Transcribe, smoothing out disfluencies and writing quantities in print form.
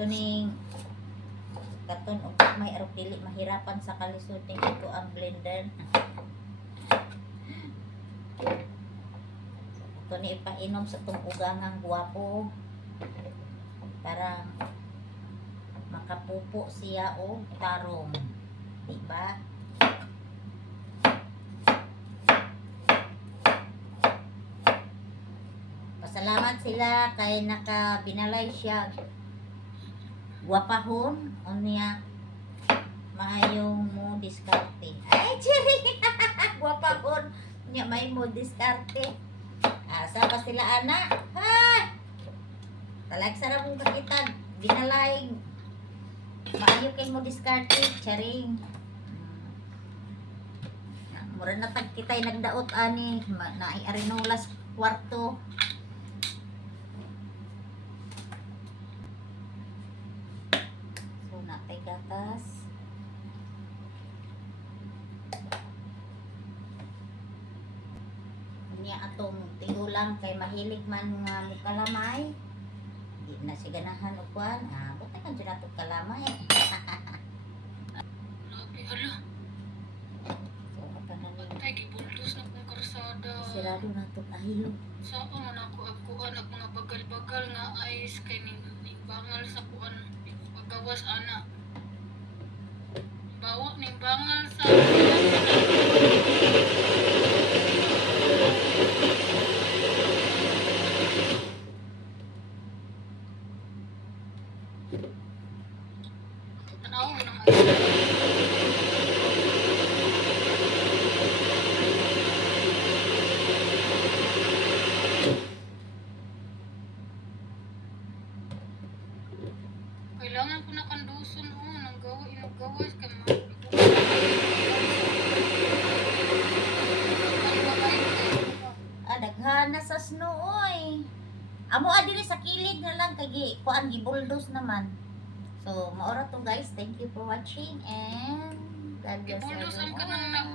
tuning katon og may arog dili mahirapan sa kalisod ning ito ang blender. Ito ni ipainom sa tong ugangang guwapo para makapupo siya og tarong, diba? Pasalamat sila kay nakabinalay siya guwapahon unya maayong mo diskarte. Ay, chiri! Guwapahon unya may mo diskarte. Asa pa sila ana? Ha! Talag sarap mong kakitag. Binalay. Maayo kay mo diskarte. Charing. Mura na tag kitay nagdaot ani. Naay arinolas kwarto. So, natay gatas. Niya atong tigulang kay mahilig man nga kalamay. Di na siya ganahan og kuan. Buti kan jud atong kalamay. Labi, hala. So apa na ni Patay, gibultos na kong karsada. sirado na to ayo. Saan man ako agkuhan ang mga bagal-bagal nga ice kay ning bangal sa kuan. Paggawas ana. Bawa ning bangal sa tanaw mo nang kailangan ko na kanduson nang gawa inagawas kay Daghan na sa snow oy. Amo adiri sa kilid na lang kay kuan gibuldos naman. So maora to guys. Thank you for watching and God bless Gibuldosan ka everyone. nang